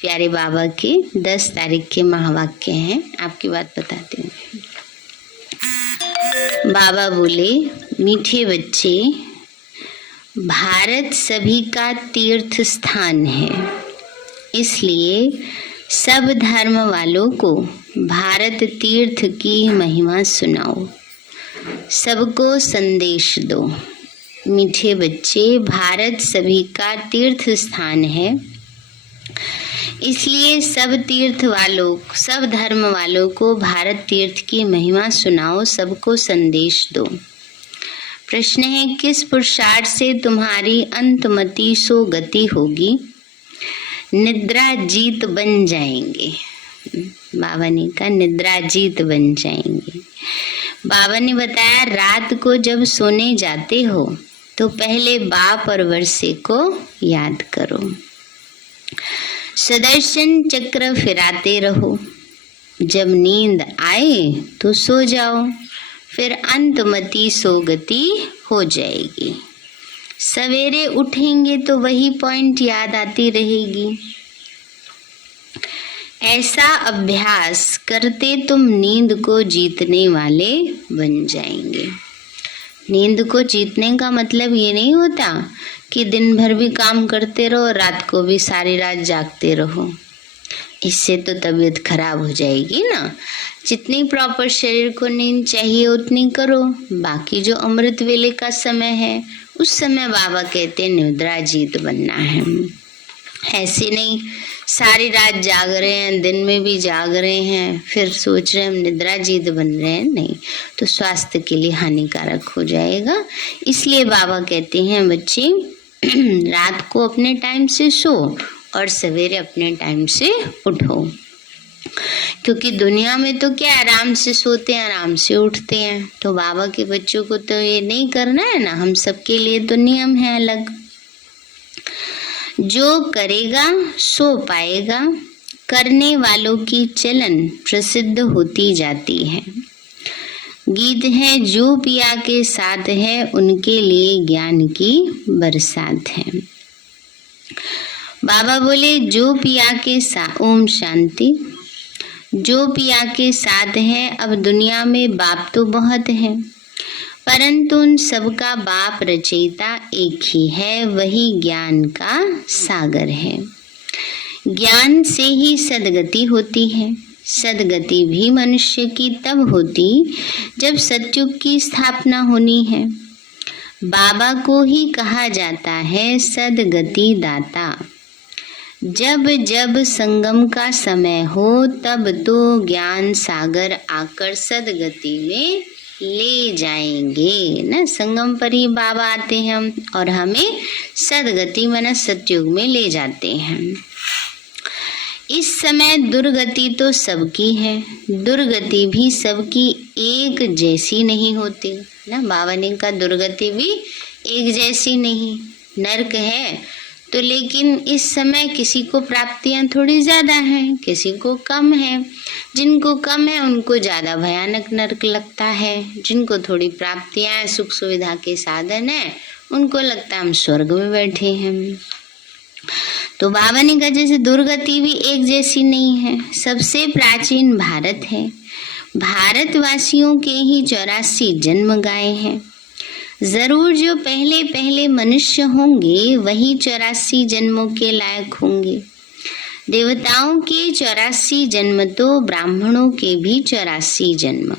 प्यारे बाबा के 10 तारीख के महावाक्य हैं, आपकी बात बताती हूँ। बाबा बोले, मीठे बच्चे, भारत सभी का तीर्थ स्थान है, इसलिए सब धर्म वालों को भारत तीर्थ की महिमा सुनाओ, सबको संदेश दो। मीठे बच्चे, भारत सभी का तीर्थ स्थान है, इसलिए सब धर्म वालों को भारत तीर्थ की महिमा सुनाओ, सबको संदेश दो। प्रश्न है, किस पुरुषार्थ से तुम्हारी अंतमति सो गति होगी? निद्रा जीत बन जाएंगे। बाबा ने कहा निद्रा जीत बन जाएंगे। बाबा ने बताया, रात को जब सोने जाते हो तो पहले बाप और वर्षे को याद करो। सुदर्शन चक्र फिराते रहो, जब नींद आए तो सो जाओ, फिर अंतमति सोगति हो जाएगी। सवेरे उठेंगे तो वही पॉइंट याद आती रहेगी। ऐसा अभ्यास करते तुम नींद को जीतने वाले बन जाएंगे। नींद को जीतने का मतलब ये नहीं होता कि दिन भर भी काम करते रहो, रात को भी सारी रात जागते रहो। इससे तो तबीयत खराब हो जाएगी ना। जितनी प्रॉपर शरीर को नींद चाहिए उतनी करो। बाकी जो अमृत वेले का समय है उस समय बाबा कहते हैं निद्रा जीत बनना है। ऐसे नहीं सारी रात जाग रहे हैं, दिन में भी जाग रहे हैं, फिर सोच रहे हैं हम निद्रा जीत बन रहे हैं, नहीं तो स्वास्थ्य के लिए हानिकारक हो जाएगा। इसलिए बाबा कहते हैं बच्चे रात को अपने टाइम से सो और सवेरे अपने टाइम से उठो, क्योंकि दुनिया में तो क्या आराम से सोते हैं, आराम से उठते हैं। तो बाबा के बच्चों को तो ये नहीं करना है ना। हम सबके लिए तो नियम है अलग। जो करेगा सो पाएगा, करने वालों की चलन प्रसिद्ध होती जाती है। गीत है, जो पिया के साथ है उनके लिए ज्ञान की बरसात है। बाबा बोले, जो पिया के साथ, ओम शांति, जो पिया के साथ है। अब दुनिया में बाप तो बहुत है, परंतु उन सबका बाप रचयिता एक ही है, वही ज्ञान का सागर है। ज्ञान से ही सद्गति होती है। सद्गति भी मनुष्य की तब होती जब सतयुग की स्थापना होनी है। बाबा को ही कहा जाता है सद्गति दाता। जब जब संगम का समय हो तब तो ज्ञान सागर आकर सद्गति में ले जाएंगे ना। संगम पर ही बाबा आते हैं और हमें सद्गति माना सतयुग में ले जाते हैं। इस समय दुर्गति तो सबकी है, दुर्गति भी सबकी एक जैसी नहीं होती ना। बाबा ने कहा दुर्गति भी एक जैसी नहीं। नरक है तो लेकिन इस समय किसी को प्राप्तियां थोड़ी ज्यादा हैं, किसी को कम है। जिनको कम है उनको ज्यादा भयानक नरक लगता है। जिनको थोड़ी प्राप्तियां सुख सुविधा के साधन है उनको लगता है हम स्वर्ग में बैठे हैं। तो बाबा ने कहा जैसे दुर्गति भी एक जैसी नहीं है। सबसे प्राचीन भारत है। भारतवासियों के ही 84 जन्म गाए हैं। जरूर जो पहले पहले मनुष्य होंगे वही 84 जन्मों के लायक होंगे। देवताओं के 84 जन्म तो ब्राह्मणों के भी 84 जन्म।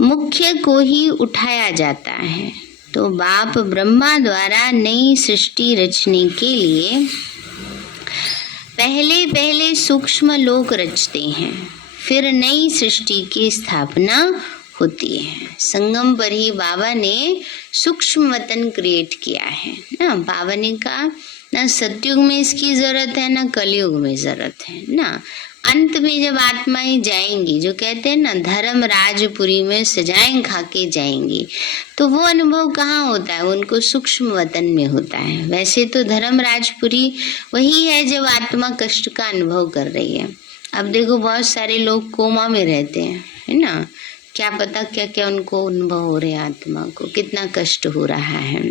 मुख्य को ही उठाया जाता है। तो बाप ब्रह्मा द्वारा नई सृष्टि रचने के लिए पहले पहले सूक्ष्म लोक रचते हैं, फिर नई सृष्टि की स्थापना होती है। संगम पर ही बाबा ने सूक्ष्म वतन क्रिएट किया है ना। बाबा ने कहा ना सतयुग में इसकी जरूरत है ना कलयुग में जरूरत है ना। अंत में जब आत्माएं जाएंगी, जो कहते हैं ना धर्म राजपुरी में सजाएं खा के जाएंगी, तो वो अनुभव कहाँ होता है? उनको सूक्ष्म वतन में होता है। वैसे तो धर्म राजपुरी वही है जब आत्मा कष्ट का अनुभव कर रही है। अब देखो बहुत सारे लोग कोमा में रहते हैं, है ना। क्या पता क्या क्या उनको अनुभव हो रहे हैं, आत्मा को कितना कष्ट हो रहा है।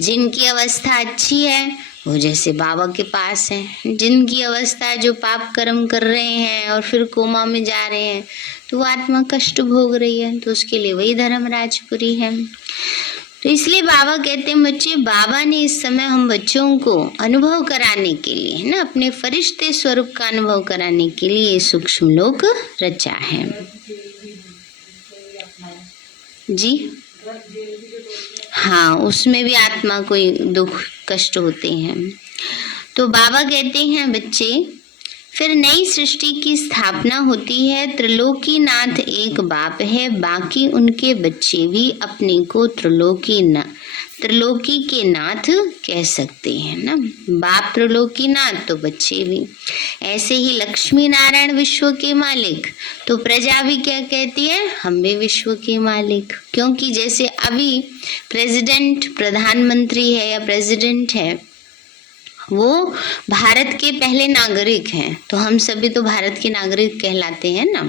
जिनकी अवस्था अच्छी है वो जैसे बाबा के पास है, जिनकी अवस्था जो पाप कर्म कर रहे हैं और फिर कोमा में जा रहे हैं तो वो आत्मा कष्ट भोग रही है, तो उसके लिए वही धर्मराजपुरी है। तो इसलिए बाबा कहते हैं बच्चे, बाबा ने इस समय हम बच्चों को अनुभव कराने के लिए, है ना, अपने फरिश्ते स्वरूप का अनुभव कराने के लिए सूक्ष्म लोक रचा है। जी हाँ, उसमें भी आत्मा को दुख कष्ट होते हैं। तो बाबा कहते हैं बच्चे, फिर नई सृष्टि की स्थापना होती है। त्रिलोकीनाथ एक बाप है, बाकी उनके बच्चे भी अपने को त्रिलोकी के नाथ कह सकते हैं ना। बाप त्रिलोकीनाथ तो बच्चे भी। ऐसे ही लक्ष्मी नारायण विश्व के मालिक, तो प्रजा भी क्या कहती है, हम भी विश्व के मालिक। क्योंकि जैसे अभी प्रेसिडेंट प्रधानमंत्री है या प्रेसिडेंट है, वो भारत के पहले नागरिक हैं, तो हम सभी तो भारत के नागरिक कहलाते हैं ना।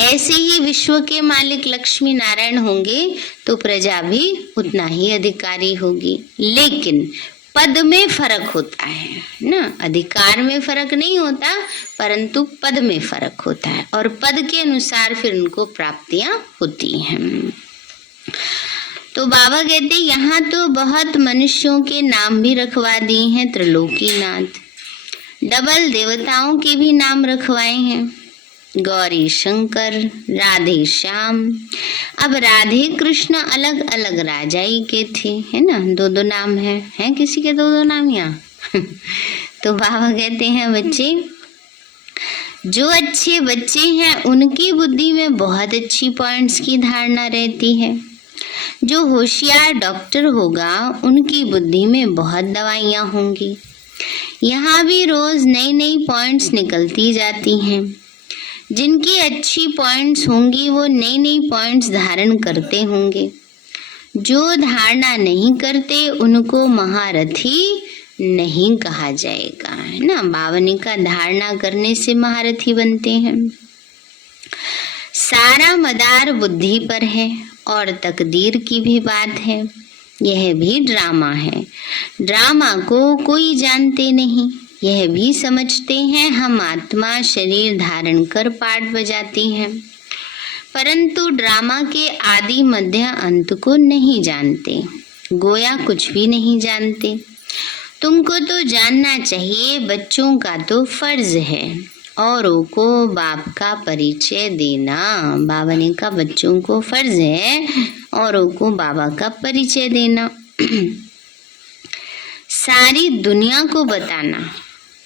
ऐसे ही विश्व के मालिक लक्ष्मी नारायण होंगे तो प्रजा भी उतना ही अधिकारी होगी। लेकिन पद में फर्क होता है ना, अधिकार में फर्क नहीं होता, परंतु पद में फर्क होता है और पद के अनुसार फिर उनको प्राप्तियां होती हैं। तो बाबा कहते यहाँ तो बहुत मनुष्यों के नाम भी रखवा दिए हैं त्रिलोकीनाथ, डबल देवताओं के भी नाम रखवाए हैं, गौरी शंकर, राधे श्याम। अब राधे कृष्ण अलग अलग राजाई के थे, है ना, दो दो नाम है किसी के दो दो नाम यहाँ। तो बाबा कहते हैं बच्चे, जो अच्छे बच्चे हैं उनकी बुद्धि में बहुत अच्छी पॉइंट्स की धारणा रहती है। जो होशियार डॉक्टर होगा उनकी बुद्धि में बहुत दवाइयाँ होंगी। यहाँ भी रोज नई नई पॉइंट्स निकलती जाती हैं। जिनकी अच्छी पॉइंट्स होंगी वो नई नई पॉइंट्स धारण करते होंगे। जो धारणा नहीं करते उनको महारथी नहीं कहा जाएगा, है ना। बाबा ने कहा धारणा करने से महारथी बनते हैं। सारा मदार बुद्धि पर है और तकदीर की भी बात है। यह भी ड्रामा है। ड्रामा को कोई जानते नहीं, यह भी समझते हैं हम आत्मा शरीर धारण कर पाठ बजाती हैं, परंतु ड्रामा के आदि मध्य अंत को नहीं जानते, गोया कुछ भी नहीं जानते। तुमको तो जानना चाहिए, बच्चों का तो फर्ज है औरों को बाप का परिचय देना। बाबा ने कहा बच्चों को फर्ज है औरों को बाबा का परिचय देना। सारी दुनिया को बताना,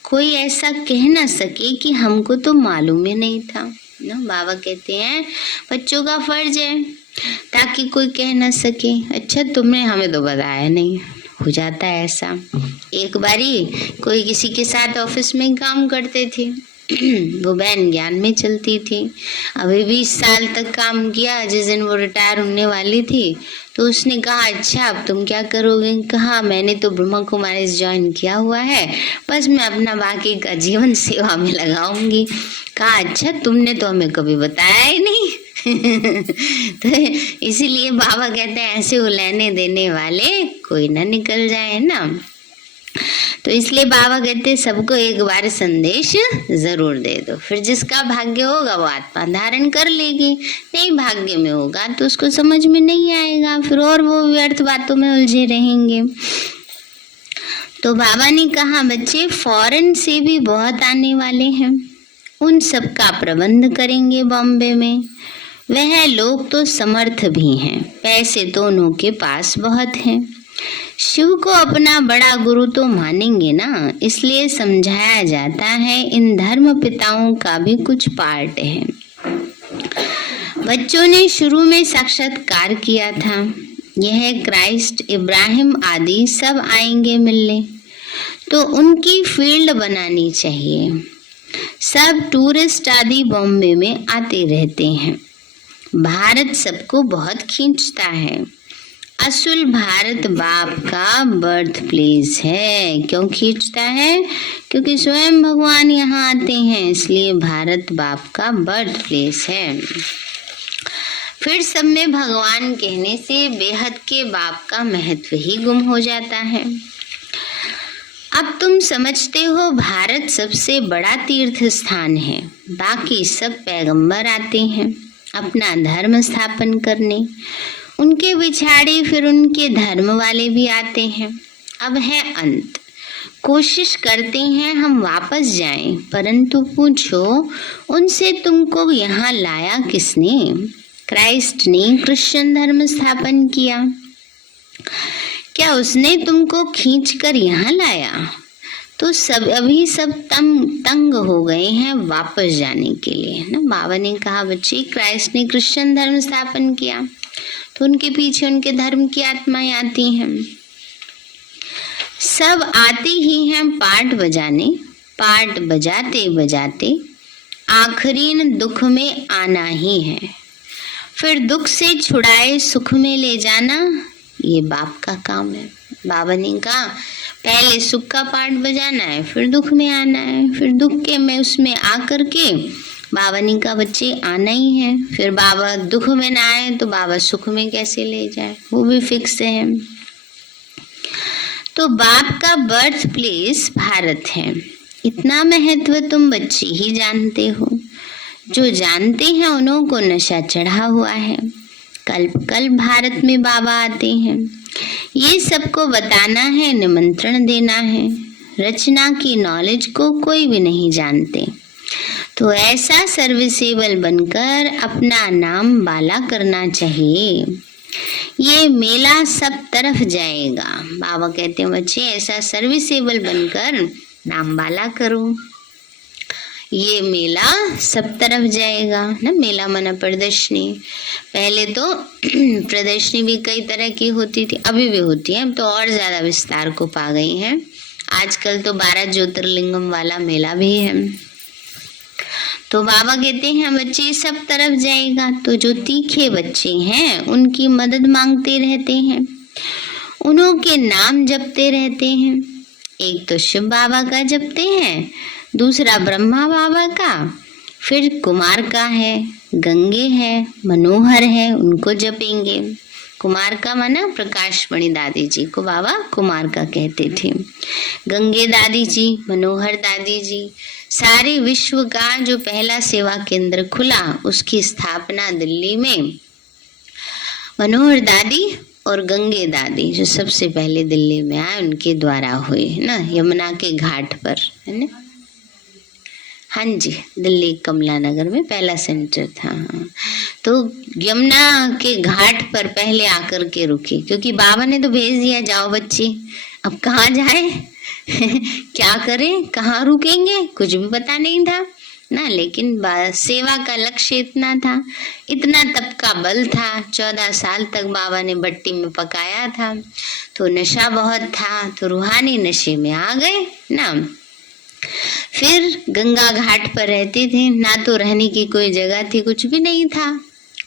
कोई ऐसा कह ना सके कि हमको तो मालूम ही नहीं था ना। बाबा कहते हैं बच्चों का फर्ज है ताकि कोई कह ना सके अच्छा तुमने हमें तो बताया नहीं। हो जाता है ऐसा। एक बारी कोई किसी के साथ ऑफिस में काम करते थे, वो बहन ज्ञान में चलती थी, अभी 20 साल तक काम किया। जिस दिन वो रिटायर होने वाली थी तो उसने कहा अच्छा अब तुम क्या करोगे। कहा मैंने तो ब्रह्मा कुमारी ज्वाइन किया हुआ है, बस मैं अपना बाकी का जीवन सेवा में लगाऊंगी। कहा अच्छा तुमने तो हमें कभी बताया ही नहीं। तो इसीलिए बाबा कहते हैं ऐसे उलैने देने वाले कोई ना निकल जाए ना। तो इसलिए बाबा कहते हैं सबको एक बार संदेश जरूर दे दो, फिर जिसका भाग्य होगा वो आत्मा धारण कर लेगी। नहीं भाग्य में होगा तो उसको समझ में नहीं आएगा, फिर और वो व्यर्थ बातों में उलझे रहेंगे। तो बाबा ने कहा बच्चे फॉरेन से भी बहुत आने वाले हैं, उन सब का प्रबंध करेंगे बॉम्बे में। वह लोग तो समर्थ भी हैं, पैसे तो उनके पास बहुत हैं। शिव को अपना बड़ा गुरु तो मानेंगे ना, इसलिए समझाया जाता है इन धर्म पिताओं का भी कुछ पार्ट है। बच्चों ने शुरू में साक्षात्कार किया था, यह क्राइस्ट इब्राहिम आदि सब आएंगे मिलने, तो उनकी फील्ड बनानी चाहिए। सब टूरिस्ट आदि बॉम्बे में आते रहते हैं। भारत सबको बहुत खींचता है। असल भारत बाप का बर्थ प्लेस है। क्यों खींचता है? क्योंकि स्वयं भगवान यहाँ आते हैं, इसलिए भारत बाप का बर्थ प्लेस है। फिर सब में भगवान कहने से बेहद के बाप का महत्व ही गुम हो जाता है। अब तुम समझते हो भारत सबसे बड़ा तीर्थ स्थान है, बाकी सब पैगंबर आते हैं अपना धर्म स्थापन करने, उनके बिछाड़े फिर उनके धर्म वाले भी आते हैं। अब है अंत, कोशिश करते हैं हम वापस जाएं, परंतु पूछो उनसे तुमको यहाँ लाया किसने? क्राइस्ट ने क्रिश्चियन धर्म स्थापन किया, क्या उसने तुमको खींचकर यहाँ लाया? तो अभी सब तंग हो गए हैं वापस जाने के लिए ना। बाबा ने कहा बच्चे क्राइस्ट ने क्रिश्चियन धर्म स्थापन किया, तो उनके पीछे उनके धर्म की आत्माएं आती हैं। सब आते ही हैं पाठ बजाने, पाठ बजाते बजाते आखिरी दुख में आना ही है। फिर दुख से छुड़ाए सुख में ले जाना ये बाप का काम है। बाबा ने कहा पहले सुख का पाठ बजाना है, फिर दुख में आना है, फिर दुख के में उसमें आकर के बाबा ने कहा बच्चे आना ही है। फिर बाबा दुख में ना आए तो बाबा सुख में कैसे ले जाए, वो भी फिक्स है। तो बाप का बर्थ प्लेस भारत है, इतना महत्व तुम बच्चे ही जानते हो। जो जानते हैं उन्हों को नशा चढ़ा हुआ है। कल्प कल्प भारत में बाबा आते हैं, ये सबको बताना है, निमंत्रण देना है। रचना की नॉलेज को कोई भी नहीं जानते, तो ऐसा सर्विसेबल बनकर अपना नाम बाला करना चाहिए। ये मेला सब तरफ जाएगा। बाबा कहते हैं बच्चे ऐसा सर्विसेबल बनकर नाम बाला करो, ये मेला सब तरफ जाएगा ना। मेला माना प्रदर्शनी, पहले तो प्रदर्शनी भी कई तरह की होती थी, अभी भी होती है, अब तो और ज्यादा विस्तार को पा गई है। आजकल तो 12 ज्योतिर्लिंगम वाला मेला भी है। तो बाबा कहते हैं बच्चे सब तरफ जाएगा। तो जो तीखे बच्चे हैं उनकी मदद मांगते रहते हैं, उन्हों के नाम जपते रहते हैं। एक तो शिव बाबा का जपते हैं, दूसरा ब्रह्मा बाबा का, फिर कुमार का है, गंगे है, मनोहर है, उनको जपेंगे। कुमार का माना प्रकाशमणि दादी जी को बाबा कुमार का कहते थे। गंगे दादी जी, मनोहर दादी जी, सारे विश्व का जो पहला सेवा केंद्र खुला उसकी स्थापना दिल्ली में मनोहर दादी और गंगे दादी जो सबसे पहले दिल्ली में आए उनके द्वारा हुई है ना, यमुना के घाट पर है ना। हाँ जी, दिल्ली कमला नगर में पहला सेंटर था। तो यमुना के घाट पर पहले आकर के रुकी, क्योंकि बाबा ने तो भेज दिया जाओ बच्चे, अब कहाँ जाए क्या करें, कहाँ रुकेंगे, कुछ भी पता नहीं था ना। लेकिन सेवा का लक्ष्य इतना था, इतना तप का बल था। 14 साल तक बाबा ने भट्टी में पकाया था, तो नशा बहुत था, तो रूहानी नशे में आ गए ना। फिर गंगा घाट पर रहते थे, ना तो रहने की कोई जगह थी, कुछ भी नहीं था,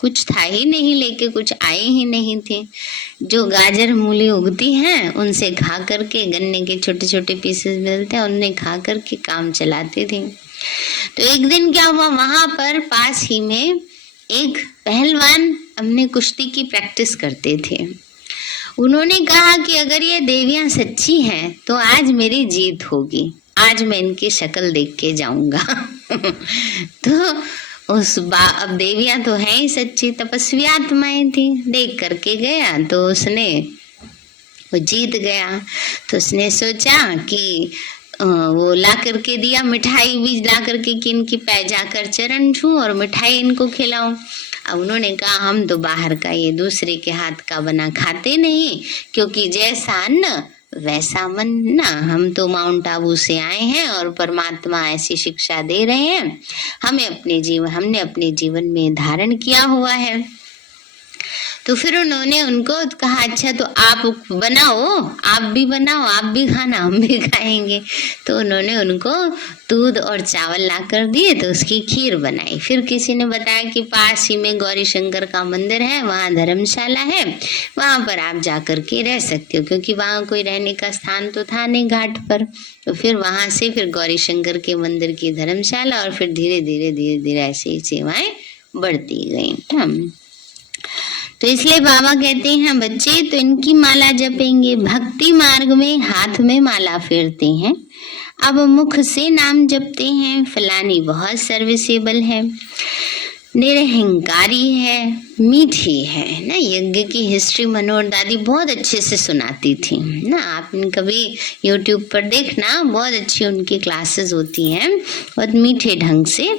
कुछ था ही नहीं, लेके कुछ आए ही नहीं थे। जो गाजर मूली उगती हैं उनसे खा करके, गन्ने के छोटे छोटे पीसेस मिलते हैं उन्हें खा करके काम चलाते थे। तो एक दिन क्या हुआ, वहां पर पास ही में एक पहलवान हमने कुश्ती की प्रैक्टिस करते थे। उन्होंने कहा कि अगर ये देवियां सच्ची हैं तो आज मेरी जीत होगी, आज मैं इनकी शक्ल देख के जाऊंगा तो अब देवियां तो है ही सच्ची, तपस्वी आत्माएं थी। देख करके गया तो उसने वो जीत गया। तो उसने सोचा कि वो ला करके दिया, मिठाई भी ला करके कि इनकी पैर जाकर चरण छूं और मिठाई इनको खिलाऊं। अब उन्होंने कहा हम तो बाहर का ये दूसरे के हाथ का बना खाते नहीं, क्योंकि जैसा अन्न वैसा मन ना। हम तो माउंट आबू से आए हैं और परमात्मा ऐसी शिक्षा दे रहे हैं, हमने अपने जीवन में धारण किया हुआ है। तो फिर उन्होंने उनको कहा अच्छा तो आप बनाओ, आप भी बनाओ, आप भी खाना, हम भी खाएंगे। तो उन्होंने उनको दूध और चावल ला कर दिए, तो उसकी खीर बनाई। फिर किसी ने बताया कि पास ही में गौरी शंकर का मंदिर है, वहाँ धर्मशाला है, वहाँ पर आप जा कर के रह सकते हो, क्योंकि वहाँ कोई रहने का स्थान तो था नहीं घाट पर। तो फिर वहाँ से फिर गौरी शंकर के मंदिर की धर्मशाला, और फिर धीरे धीरे ऐसे ही सेवाएं बढ़ती गई। तो इसलिए बाबा कहते हैं बच्चे तो इनकी माला जपेंगे, भक्ति मार्ग में हाथ में माला फेरते हैं, अब मुख से नाम जपते हैं, फलानी बहुत सर्विसेबल है, निरहंकारी है, मीठी है ना। यज्ञ की हिस्ट्री मनोहर दादी बहुत अच्छे से सुनाती थी ना, आपने कभी YouTube पर देखना, बहुत अच्छी उनकी क्लासेस होती हैं, बहुत मीठे ढंग से।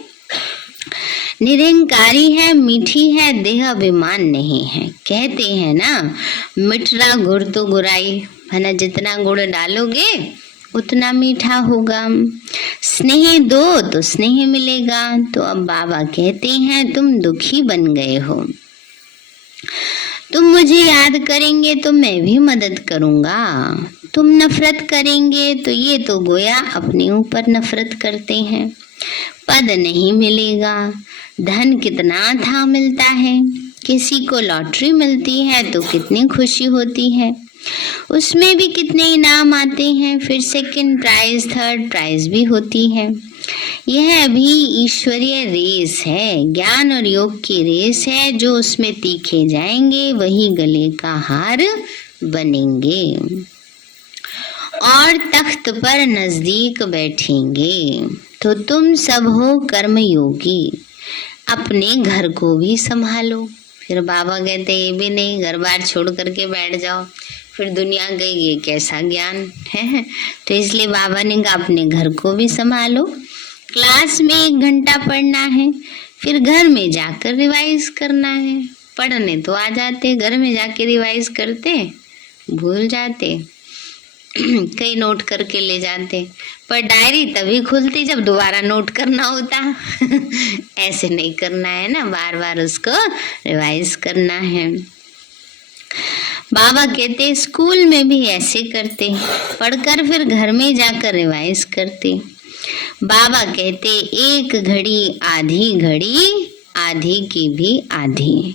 निरहंकारी है, मीठी है, देह अभिमान नहीं है। कहते हैं ना मिठरा गुड़ तो गुराई है ना, जितना गुड़ डालोगे उतना मीठा होगा, स्नेह दो तो स्नेह मिलेगा। तो अब बाबा कहते हैं तुम दुखी बन गए हो, तुम मुझे याद करेंगे तो मैं भी मदद करूंगा, तुम नफरत करेंगे तो ये तो गोया अपने ऊपर नफरत करते हैं, पद नहीं मिलेगा, धन कितना था मिलता है, किसी को लॉटरी मिलती है तो कितनी खुशी होती है, उसमें भी कितने इनाम आते हैं, फिर सेकंड प्राइज थर्ड प्राइज भी होती है। यह भी ईश्वरीय रेस है, ज्ञान और योग की रेस है, जो उसमें तीखे जाएंगे वही गले का हार बनेंगे और तख्त पर नजदीक बैठेंगे। तो तुम सब हो कर्मयोगी, अपने घर को भी संभालो। फिर बाबा कहते ये भी नहीं घर बार छोड़ करके बैठ जाओ, फिर दुनिया गई, ये कैसा ज्ञान है। तो इसलिए बाबा ने कहा अपने घर को भी संभालो, क्लास में 1 घंटा पढ़ना है, फिर घर में जाकर रिवाइज करना है। पढ़ने तो आ जाते, घर में जाके रिवाइज करते भूल जाते, कई नोट करके ले जाते, पर डायरी तभी खुलती जब दोबारा नोट करना होता। ऐसे नहीं करना है ना, बार बार उसको रिवाइज करना है। बाबा कहते स्कूल में भी ऐसे करते, पढ़कर फिर घर में जाकर रिवाइज करते। बाबा कहते 1 घड़ी आधी घड़ी, आधी की भी आधी।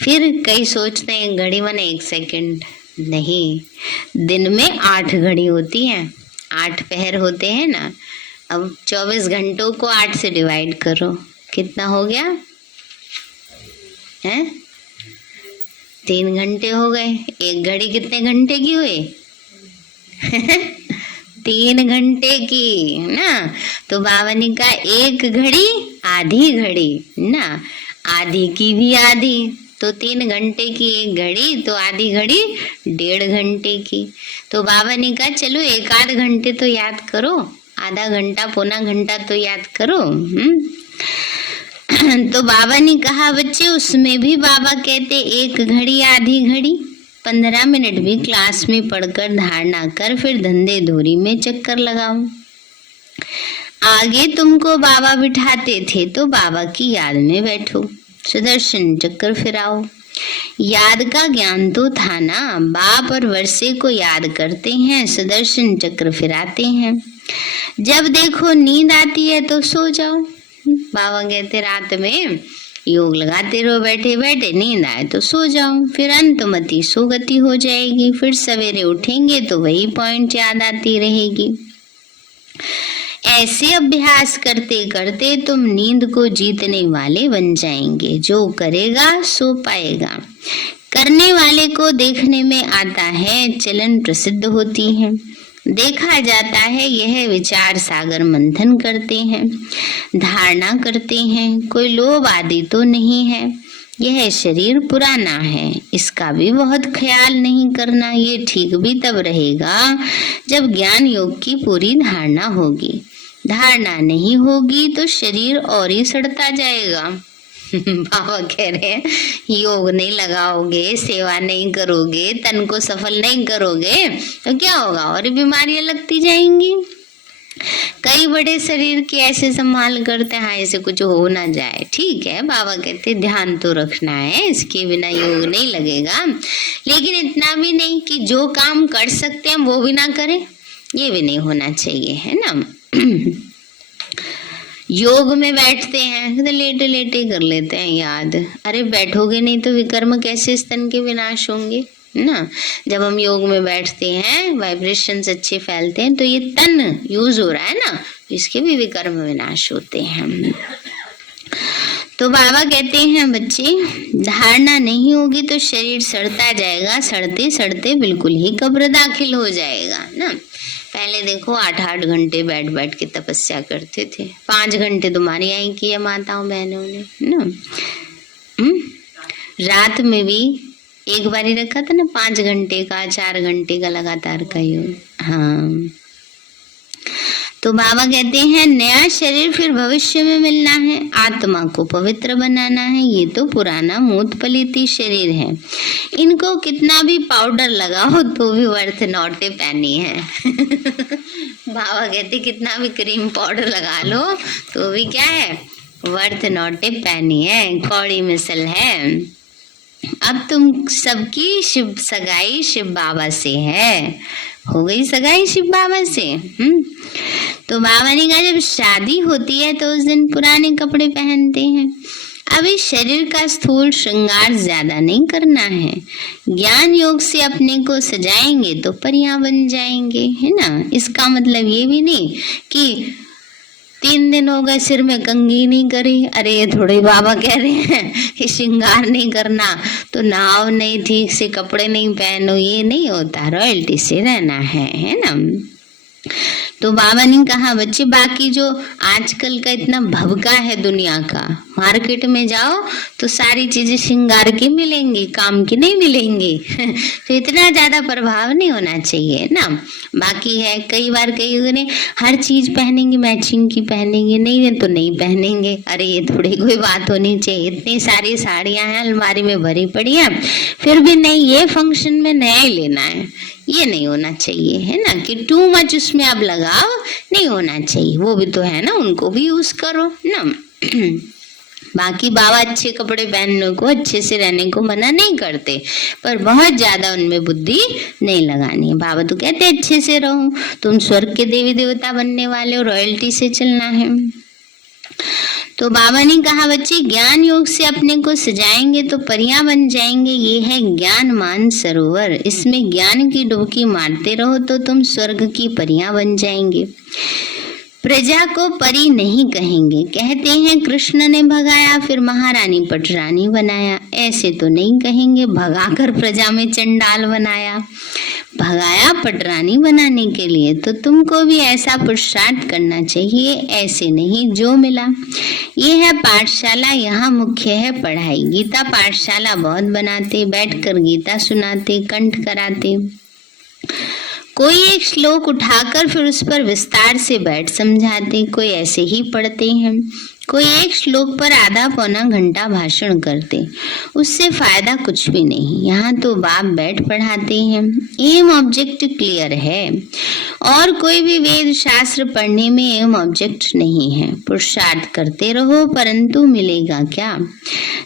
फिर कई सोचते हैं घड़ी माने 1 सेकंड, नहीं, दिन में 8 घड़ी होती हैं, 8 पहर होते हैं ना। अब 24 घंटों को 8 से डिवाइड करो, कितना हो गया है? 3 घंटे हो गए। 1 घड़ी कितने घंटे की हुई? 3 घंटे की ना। तो बाबा ने कहा 1 घड़ी आधी घड़ी ना, आधी की भी आधी, तो 3 घंटे की 1 घड़ी, तो आधी घड़ी 1.5 घंटे की। तो बाबा ने कहा चलो 1-8 घंटे तो याद करो, आधा घंटा पौना घंटा तो याद करो। तो बाबा ने कहा बच्चे उसमें भी बाबा कहते 1 घड़ी आधी घड़ी, 15 मिनट भी क्लास में पढ़कर धारणा कर, फिर धंधे धूरी में चक्कर लगाओ। आगे तुमको बाबा बिठाते थे तो बाबा की याद में बैठो, सुदर्शन चक्कर फिराओ। याद का ज्ञान तो था ना, बाप और वर्षे को याद करते हैं, सुदर्शन चक्र फिराते हैं। जब देखो नींद आती है तो सो जाओ। बाबा कहते रात में योग लगाते रहो बैठे बैठे, नींद आए तो सो जाओ, फिर अंतमति सोगति हो जाएगी, फिर सवेरे उठेंगे तो वही पॉइंट याद आती रहेगी। ऐसे अभ्यास करते करते तुम नींद को जीतने वाले बन जाएंगे। जो करेगा सो पाएगा, करने वाले को देखने में आता है, चलन प्रसिद्ध होती है, देखा जाता है। यह विचार सागर मंथन करते हैं, धारणा करते हैं, कोई लोभ आदि तो नहीं है। यह शरीर पुराना है, इसका भी बहुत ख्याल नहीं करना। ये ठीक भी तब रहेगा जब ज्ञान योग की पूरी धारणा होगी। धारणा नहीं होगी तो शरीर और ही सड़ता जाएगा। बाबा कह रहे हैं योग नहीं लगाओगे, सेवा नहीं करोगे, तन को सफल नहीं करोगे तो क्या होगा, और बीमारियां लगती जाएंगी। कई बड़े शरीर के ऐसे संभाल करते हैं ऐसे कुछ हो ना जाए। ठीक है, बाबा कहते ध्यान तो रखना है, इसके बिना योग नहीं लगेगा, लेकिन इतना भी नहीं कि जो काम कर सकते हैं वो भी ना करें, ये भी नहीं होना चाहिए, है ना। योग में बैठते हैं तो लेटे लेटे कर लेते हैं याद, अरे बैठोगे नहीं तो विकर्म कैसे स्तन के विनाश होंगे ना। जब हम योग में बैठते हैं वाइब्रेशंस अच्छे फैलते हैं तो ये तन यूज हो रहा है ना, इसके भी विकर्म विनाश होते हैं। तो बाबा कहते हैं बच्चे, धारणा नहीं होगी तो शरीर सड़ता जाएगा, सड़ते सड़ते बिल्कुल ही कब्र दाखिल हो जाएगा ना। पहले देखो 8-8 घंटे बैठ बैठ के तपस्या करते थे, 5 घंटे तुम्हारी आई की है माताओं बहनों ने ना। रात में भी एक बार ही रखा था ना 5 घंटे का, 4 घंटे का लगातार का योग। हाँ, तो बाबा कहते हैं नया शरीर फिर भविष्य में मिलना है, आत्मा को पवित्र बनाना है। ये तो पुराना मूत पलीती शरीर है, इनको कितना भी पाउडर लगाओ तो भी वर्थ नॉट ए पैनी है। बाबा कहते कितना भी क्रीम पाउडर लगा लो तो भी क्या है, वर्थ नॉट ए पैनी है, कौड़ी मिसल है। अब तुम सबकी शिव सगाई शिव बाबा से है, हो गई सगाई शिव बाबा से। तो बाबा ने कहा जब शादी होती है तो उस दिन पुराने कपड़े पहनते हैं। अब इस शरीर का स्थूल श्रृंगार ज्यादा नहीं करना है, ज्ञान योग से अपने को सजाएंगे तो परियां बन जाएंगे, है ना। इसका मतलब ये भी नहीं कि 3 दिन हो गए सिर में कंघी नहीं करी, अरे ये थोड़े बाबा कह रहे हैं कि श्रृंगार नहीं करना तो नहाओ नहीं, ठीक से कपड़े नहीं पहनो, ये नहीं होता, रॉयल्टी से रहना है ना। तो बाबा ने कहा बच्चे बाकी जो आजकल का इतना भभका है दुनिया का, मार्केट में जाओ तो सारी चीजें श्रृंगार की मिलेंगी, काम की नहीं मिलेंगी। तो इतना ज्यादा प्रभाव नहीं होना चाहिए ना। बाकी है कई बार कई हर चीज पहनेंगे, मैचिंग की पहनेंगे, नहीं तो नहीं पहनेंगे, अरे ये थोड़ी कोई बात होनी चाहिए। इतनी सारी साड़ियां हैं अलमारी में भरी पड़ी है, फिर भी नहीं ये फंक्शन में नया ही लेना है, ये नहीं होना चाहिए, है ना। कि टू मच उसमें आप लगाओ, नहीं होना चाहिए। वो भी तो है ना, उनको भी यूज करो ना। बाकी बाबा अच्छे कपड़े पहनने को, अच्छे से रहने को मना नहीं करते, पर बहुत ज्यादा उनमें बुद्धि नहीं लगानी है। बाबा तो कहते हैं अच्छे से रहो, तुम स्वर्ग के देवी देवता बनने वाले हो, रॉयल्टी से चलना है। तो बाबा ने कहा बच्चे ज्ञान योग से अपने को सजाएंगे तो परियां बन जाएंगे। ये है ज्ञान मान सरोवर, इसमें ज्ञान की डुबकी मारते रहो तो तुम स्वर्ग की परियां बन जाएंगे। प्रजा को परी नहीं कहेंगे, कहते हैं कृष्ण ने भगाया फिर महारानी पटरानी बनाया, ऐसे तो नहीं कहेंगे भगाकर प्रजा में चंडाल बनाया। भगाया पटरानी बनाने के लिए तो तुमको भी ऐसा पुरुषार्थ करना चाहिए, ऐसे नहीं जो मिला। ये है पाठशाला, यहाँ मुख्य है पढ़ाई। गीता पाठशाला बहुत बनाते, बैठकर गीता सुनाते, कंठ कराते। कोई एक श्लोक उठाकर फिर उस पर विस्तार से बैठ समझाते, कोई ऐसे ही पढ़ते हैं, कोई एक श्लोक पर आधा पौना घंटा भाषण करते, उससे फायदा कुछ भी नहीं। यहाँ तो बाप बैठ पढ़ाते हैं, एम ऑब्जेक्ट क्लियर है। और कोई भी वेद शास्त्र पढ़ने में एम ऑब्जेक्ट नहीं है। पुरुषार्थ करते रहो, परंतु मिलेगा क्या?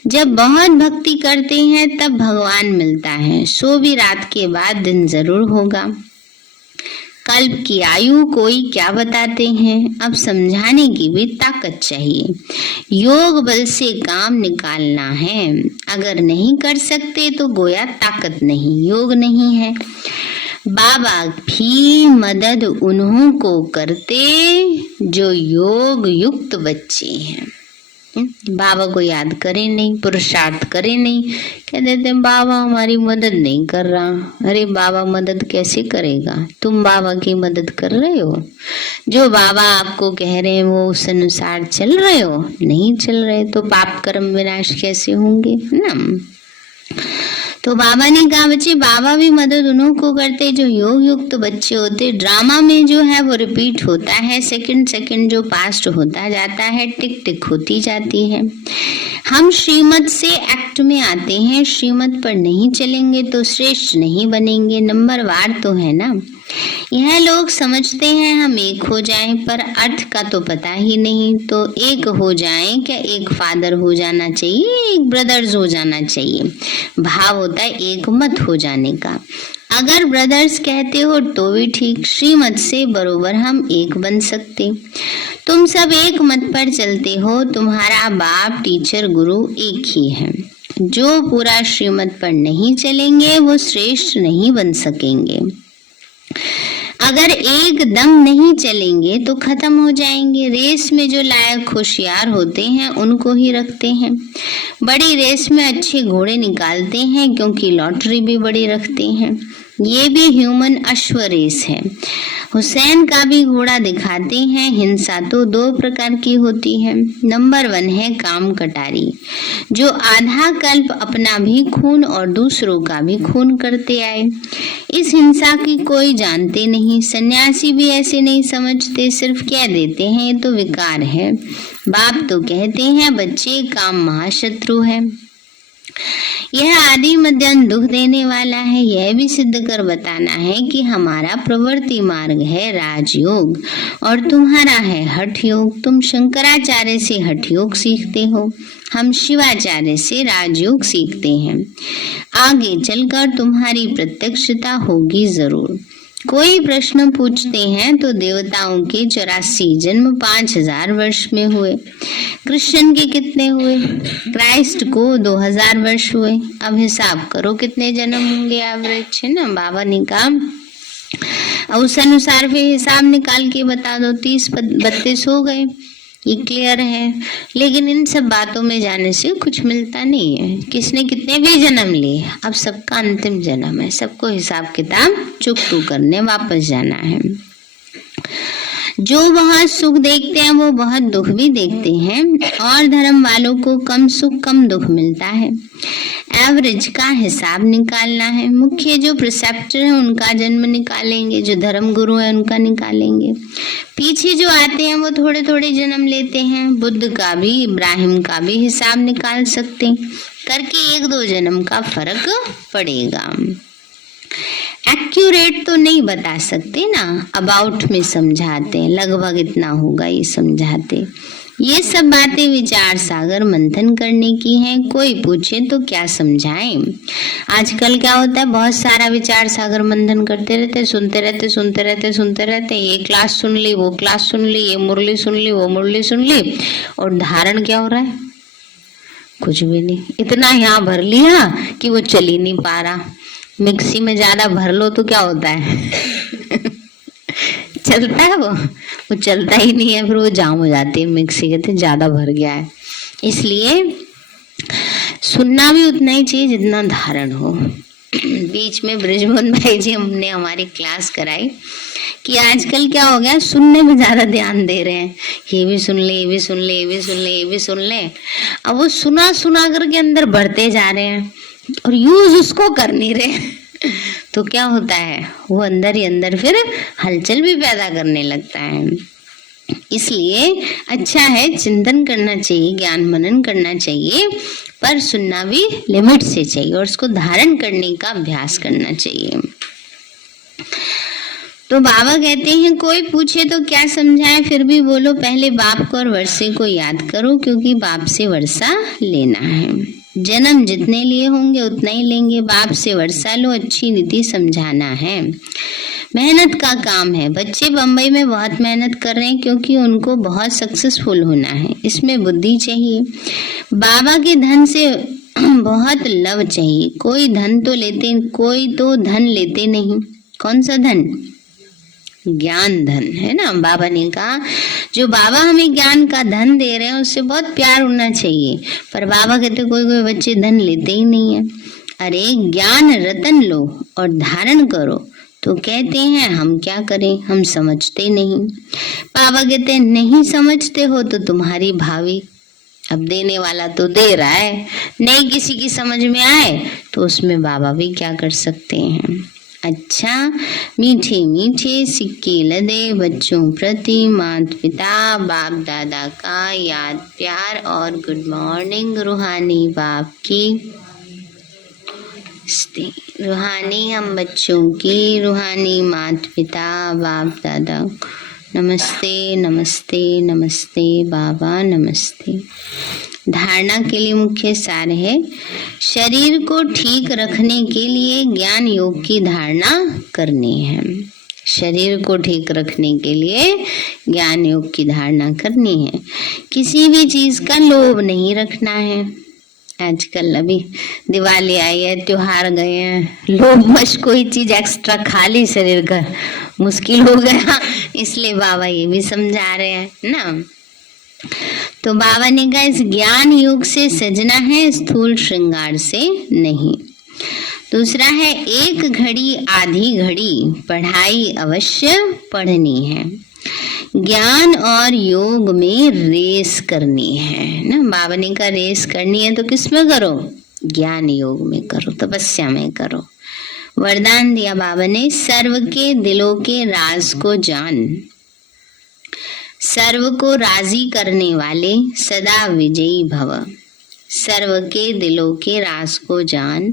जब बहुत भक्ति करते हैं तब भगवान मिलता है, सो भी रात के बाद दिन जरूर होगा। कल्प की आयु कोई क्या बताते हैं, अब समझाने की भी ताकत चाहिए। योग बल से काम निकालना है, अगर नहीं कर सकते तो गोया ताकत नहीं, योग नहीं है। बाबा भी मदद उन्हों को करते जो योग युक्त बच्चे हैं। बाबा को याद करे नहीं, पुरुषार्थ करे नहीं, कह देते बाबा हमारी मदद नहीं कर रहा। अरे बाबा मदद कैसे करेगा? तुम बाबा की मदद कर रहे हो? जो बाबा आपको कह रहे हैं वो उस अनुसार चल रहे हो? नहीं चल रहे तो पाप कर्म विनाश कैसे होंगे ना। तो बाबा ने कहा बच्चे बाबा भी मदद उन्हों को करते जो योग युक्त बच्चे होते। ड्रामा में जो है वो रिपीट होता है, सेकंड सेकंड जो पास्ट होता जाता है, टिक टिक होती जाती है। हम श्रीमत से एक्ट में आते हैं, श्रीमत पर नहीं चलेंगे तो श्रेष्ठ नहीं बनेंगे, नंबरवार तो है ना। यह लोग समझते हैं हम एक हो जाएं, पर अर्थ का तो पता ही नहीं। तो एक हो जाएं क्या? एक फादर हो जाना चाहिए, एक ब्रदर्स हो जाना चाहिए। भाव होता है एक मत हो जाने का। अगर ब्रदर्स कहते हो तो भी ठीक, श्रीमत से बरोबर हम एक बन सकते। तुम सब एक मत पर चलते हो, तुम्हारा बाप टीचर गुरु एक ही है। जो पूरा श्रीमत पर नहीं चलेंगे वो श्रेष्ठ नहीं बन सकेंगे। अगर एकदम नहीं चलेंगे तो खत्म हो जाएंगे। रेस में जो लायक होशियार होते हैं उनको ही रखते हैं। बड़ी रेस में अच्छे घोड़े निकालते हैं क्योंकि लॉटरी भी बड़ी रखते हैं। ये भी ह्यूमन अश्व रेस है। हुसैन का भी घोड़ा दिखाते हैं। हिंसा तो 2 प्रकार की होती है। नंबर 1 है काम कटारी, जो आधा कल्प अपना भी खून और दूसरों का भी खून करते आए। इस हिंसा की कोई जानते नहीं। सन्यासी भी ऐसे नहीं समझते, सिर्फ कह देते हैं ये तो विकार है। बाप तो कहते हैं बच्चे काम महाशत्रु है। यह आदि मध्यान्ह दुख देने वाला है। यह भी सिद्ध कर बताना है कि हमारा प्रवृत्ति मार्ग है राजयोग और तुम्हारा है हठ योग। तुम शंकराचार्य से हठ योग सीखते हो, हम शिवाचार्य से राजयोग सीखते हैं। आगे चलकर तुम्हारी प्रत्यक्षता होगी जरूर। कोई प्रश्न पूछते हैं तो देवताओं के 84 जन्म 5000 वर्ष में हुए। कृष्ण के कितने हुए? क्राइस्ट को 2000 वर्ष हुए। अब हिसाब करो कितने जन्म होंगे एवरेज, है ना। बाबा ने कहा उस अनुसार फिर हिसाब निकाल के बता दो। 30-32 हो गए, ये क्लियर है। लेकिन इन सब बातों में जाने से कुछ मिलता नहीं है। किसने कितने भी जन्म लिए, अब सबका अंतिम जन्म है। सबको हिसाब किताब चुकतू करने वापस जाना है। जो बहुत सुख देखते हैं वो बहुत दुख भी देखते हैं, और धर्म वालों को कम सुख कम दुख मिलता है। एवरेज का हिसाब निकालना है। मुख्य जो प्रिसेप्टर है उनका जन्म निकालेंगे, जो धर्म गुरु है उनका निकालेंगे। पीछे जो आते हैं वो थोड़े थोड़े जन्म लेते हैं। बुद्ध का भी इब्राहिम का भी हिसाब निकाल सकते करके 1-2 जन्म का फर्क पड़ेगा। एक्यूरेट तो नहीं बता सकते ना, अबाउट में समझाते हैं, लगभग इतना होगा ये समझाते। ये सब बातें विचार सागर मंथन करने की हैं। कोई पूछे तो क्या समझाएं। आजकल क्या होता है, बहुत सारा विचार सागर मंथन करते रहते, सुनते रहते। ये क्लास सुन ली, वो क्लास सुन ली, ये मुरली सुन ली, वो मुरली सुन ली, और धारण क्या हो रहा है? कुछ भी नहीं। इतना यहाँ भर लिया कि वो चल ही नहीं पा रहा। मिक्सी में ज्यादा भर लो तो क्या होता है? चलता है वो चलता ही नहीं है, फिर वो जाम हो जाती है मिक्सी, कहते ज्यादा भर गया है। इसलिए सुनना भी उतना ही चाहिए जितना धारण हो। बीच में ब्रिजमोहन भाई जी हमने हमारी क्लास कराई कि आजकल क्या हो गया, सुनने में ज्यादा ध्यान दे रहे हैं। ये भी सुन ले, ये भी सुन ले, ये भी सुन ले, ये भी सुन ले। अब वो सुना करके अंदर बढ़ते जा रहे हैं और यूज उसको कर नहीं रहे। तो क्या होता है, वो अंदर ही अंदर फिर हलचल भी पैदा करने लगता है। इसलिए अच्छा है, चिंतन करना चाहिए, ज्ञान मनन करना चाहिए, पर सुनना भी लिमिट से चाहिए और उसको धारण करने का अभ्यास करना चाहिए। तो बाबा कहते हैं कोई पूछे तो क्या समझाए, फिर भी बोलो पहले बाप को और वर्षे को याद करो, क्योंकि बाप से वर्षा लेना है। जन्म जितने लिए होंगे उतना ही लेंगे। बाप से वर्षा लो, अच्छी नीति समझाना है। मेहनत का काम है। बच्चे बम्बई में बहुत मेहनत कर रहे हैं क्योंकि उनको बहुत सक्सेसफुल होना है। इसमें बुद्धि चाहिए। बाबा के धन से बहुत लव चाहिए। कोई धन तो लेते, कोई तो धन लेते नहीं। कौन सा धन? ज्ञान धन, है ना। बाबा ने कहा जो बाबा हमें ज्ञान का धन दे रहे हैं उससे बहुत प्यार होना चाहिए। पर बाबा कहते कोई बच्चे धन लेते ही नहीं है। अरे ज्ञान रतन लो और धारण करो, तो कहते हैं हम क्या करें, हम समझते नहीं। बाबा कहते हैं नहीं समझते हो तो तुम्हारी भावी, अब देने वाला तो दे रहा है, नहीं किसी की समझ में आए तो उसमें बाबा भी क्या कर सकते हैं। अच्छा, मीठे मीठे सिक्के लदे बच्चों प्रति माता पिता बाप दादा का याद प्यार और गुड मॉर्निंग। रूहानी बाप की रूहानी हम बच्चों की, रूहानी माता पिता बाप दादा, नमस्ते नमस्ते नमस्ते बाबा नमस्ते। धारणा के लिए मुख्य सार है, शरीर को ठीक रखने के लिए ज्ञान योग की धारणा करनी है। शरीर को ठीक रखने के लिए ज्ञान योग की धारणा करनी है। किसी भी चीज का लोभ नहीं रखना है। आजकल अभी दिवाली आई है, त्योहार गए हैं, लोभ मच कोई चीज एक्स्ट्रा खा ली शरीर का, मुश्किल हो गया, इसलिए बाबा ये भी समझा रहे हैं ना। तो बाबा ने कहा इस ज्ञान योग से सजना है, स्थूल श्रृंगार से नहीं। दूसरा है एक घड़ी आधी घड़ी पढ़ाई अवश्य पढ़नी है। ज्ञान और योग में रेस करनी है ना। बाबा ने कहा रेस करनी है तो किस में करो? ज्ञान योग में करो, तपस्या में करो। वरदान दिया बाबा ने, सर्व के दिलों के राज को जान, सर्व को राजी करने वाले सदा विजयी भव। सर्व के दिलों के राज को जान,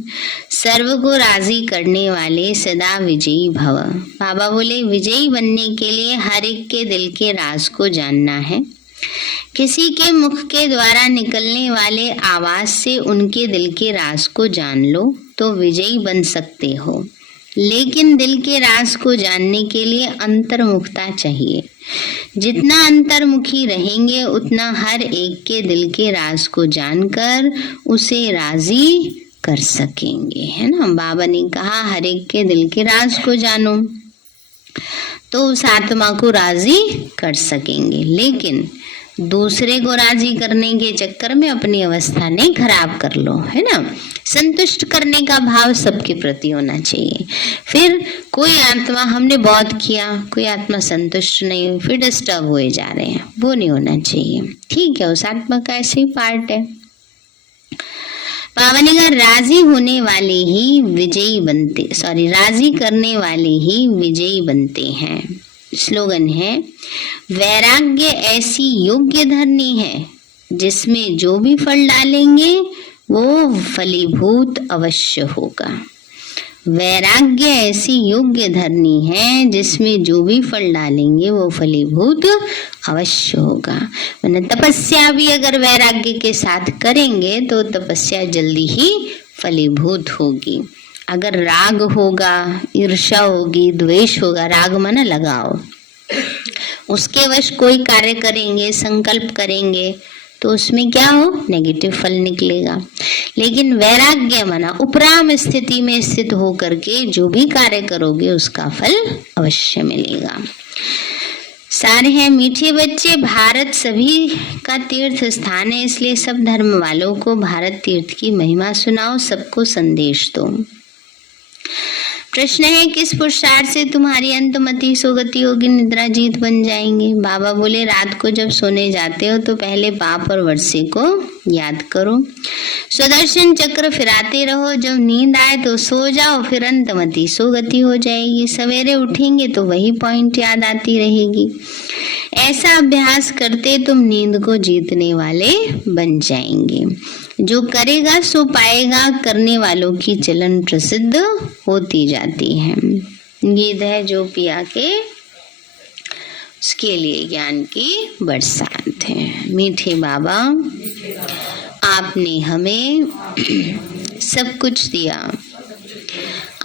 सर्व को राजी करने वाले सदा विजयी भव। बाबा बोले विजयी बनने के लिए हर एक के दिल के राज को जानना है। किसी के मुख के द्वारा निकलने वाले आवाज से उनके दिल के राज को जान लो तो विजयी बन सकते हो, लेकिन दिल के राज को जानने के लिए अंतर्मुखता चाहिए। जितना अंतर्मुखी रहेंगे उतना हर एक के दिल के राज को जानकर उसे राजी कर सकेंगे, है ना। बाबा ने कहा हर एक के दिल के राज को जानो तो उस आत्मा को राजी कर सकेंगे, लेकिन दूसरे को राजी करने के चक्कर में अपनी अवस्था नहीं खराब कर लो, है ना। संतुष्ट करने का भाव सबके प्रति होना चाहिए। फिर कोई आत्मा हमने बहुत किया, कोई आत्मा संतुष्ट नहीं हुई, फिर डिस्टर्ब हुए जा रहे हैं, वो नहीं होना चाहिए। ठीक है, उस आत्मा का ऐसे ही पार्ट है। बाबा ने कहा राजी होने वाले ही विजयी बनते, राजी करने वाले ही विजयी बनते हैं। स्लोगन है वैराग्य ऐसी योग्य धरनी है जिसमें जो भी फल डालेंगे वो फलीभूत अवश्य होगा। वैराग्य ऐसी योग्य धरनी है जिसमें जो भी फल डालेंगे वो फलीभूत अवश्य होगा। मैंने तपस्या भी अगर वैराग्य के साथ करेंगे तो तपस्या जल्दी ही फलीभूत होगी। अगर राग होगा, ईर्ष्या होगी, द्वेष होगा, राग माना लगाओ, उसके वश कोई कार्य करेंगे, संकल्प करेंगे तो उसमें क्या हो, नेगेटिव फल निकलेगा। लेकिन वैराग्य माना उपराम स्थिति में स्थित होकर के जो भी कार्य करोगे उसका फल अवश्य मिलेगा। सारे हैं मीठे बच्चे, भारत सभी का तीर्थ स्थान है, इसलिए सब धर्म वालों को भारत तीर्थ की महिमा सुनाओ, सबको संदेश दो। प्रश्न है किस पुरुषार्थ से तुम्हारी अंतमति सोगति होगी, निद्रा जीत बन जाएंगे। बाबा बोले रात को जब सोने जाते हो तो पहले पाप और वर्षे को याद करो, सुदर्शन चक्र फिराते रहो, जब नींद आए तो सो जाओ, फिर अंतमति सोगति हो जाएगी। सवेरे उठेंगे तो वही पॉइंट याद आती रहेगी। ऐसा अभ्यास करते तुम नींद को जीतने वाले बन जाएंगे। जो करेगा सो पाएगा, करने वालों की चलन प्रसिद्ध होती जाती है। गीत है जो पिया के उसके लिए ज्ञान की बरसात है। मीठे बाबा आपने हमें सब कुछ दिया,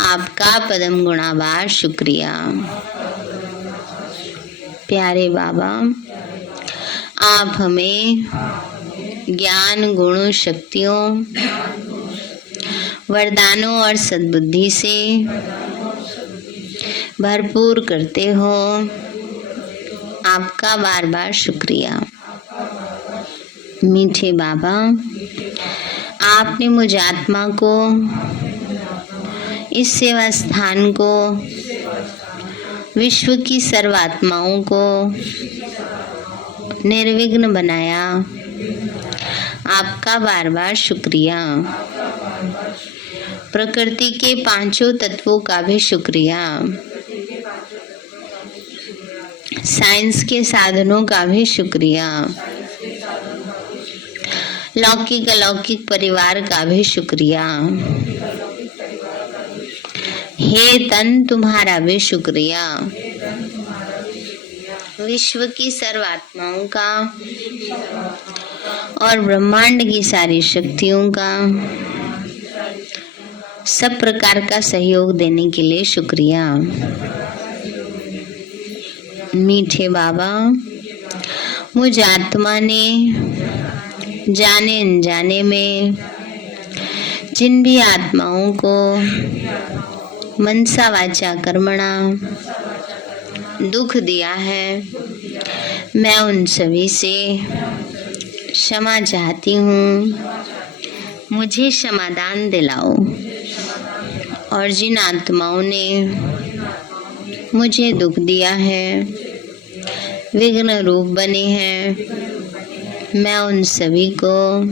आपका पदम गुणावार शुक्रिया। प्यारे बाबा आप हमें ज्ञान गुण शक्तियों वरदानों और सद्बुद्धि से भरपूर करते हो, आपका बार बार शुक्रिया। मीठे बाबा आपने मुझ आत्मा को, इस सेवा स्थान को, विश्व की सर्वात्माओं को निर्विघ्न बनाया, आपका बार बार शुक्रिया। प्रकृति के पांचों तत्वों का भी शुक्रिया, साइंस के साधनों का भी शुक्रिया, लौकिक अलौकिक परिवार का भी शुक्रिया। हे तन तुम्हारा भी शुक्रिया, विश्व की सर्वात्माओं का और ब्रह्मांड की सारी शक्तियों का सब प्रकार का सहयोग देने के लिए शुक्रिया। मीठे बाबा मुझ आत्मा ने जाने अनजाने में जिन भी आत्माओं को मनसा वाचा कर्मणा दुख दिया है, मैं उन सभी से क्षमा चाहती हूँ, मुझे समाधान दिलाओ। और जिन आत्माओं ने मुझे दुख दिया है, विघ्न रूप बने हैं, मैं उन सभी को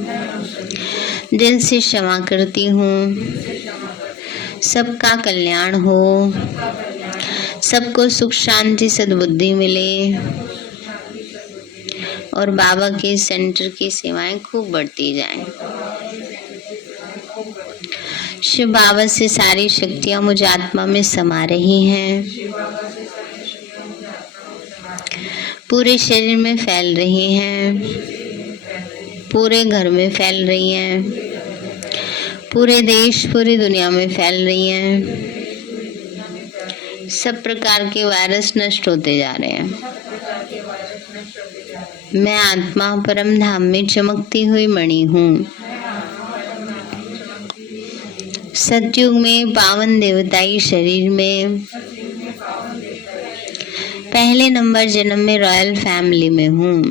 दिल से क्षमा करती हूँ। सबका कल्याण हो, सबको सुख शांति सद्बुद्धि मिले और बाबा के सेंटर की सेवाएं खूब बढ़ती जाएं। शिव बाबा से सारी शक्तियां मुझ आत्मा में समा रही हैं, पूरे शरीर में फैल रही हैं, पूरे घर में फैल रही हैं, पूरे देश पूरी दुनिया में फैल रही हैं। सब प्रकार के वायरस नष्ट होते जा रहे हैं। मैं आत्मा परम धाम में चमकती हुई मणि हूँ। सतयुग में पावन देवताई शरीर में पहले नंबर जन्म में रॉयल फैमिली में हूँ।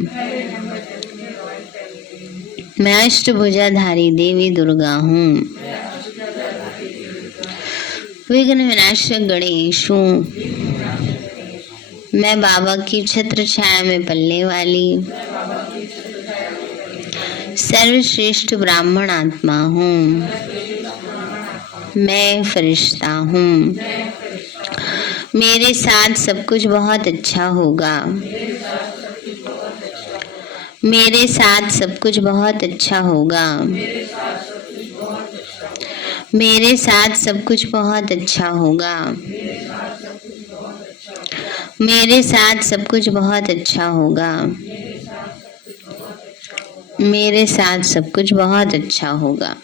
मैं अष्टभुजाधारी देवी दुर्गा हूँ। विघ्न विनाशक गणेश हूँ। मैं बाबा की छत्र छाया में पलने वाली सर्वश्रेष्ठ ब्राह्मण आत्मा हूँ। मैं फरिश्ता हूँ। मेरे साथ सब कुछ बहुत अच्छा होगा। मेरे साथ सब कुछ बहुत अच्छा होगा। मेरे साथ सब कुछ बहुत अच्छा होगा। मेरे साथ सब कुछ बहुत अच्छा होगा। मेरे साथ सब कुछ बहुत अच्छा होगा।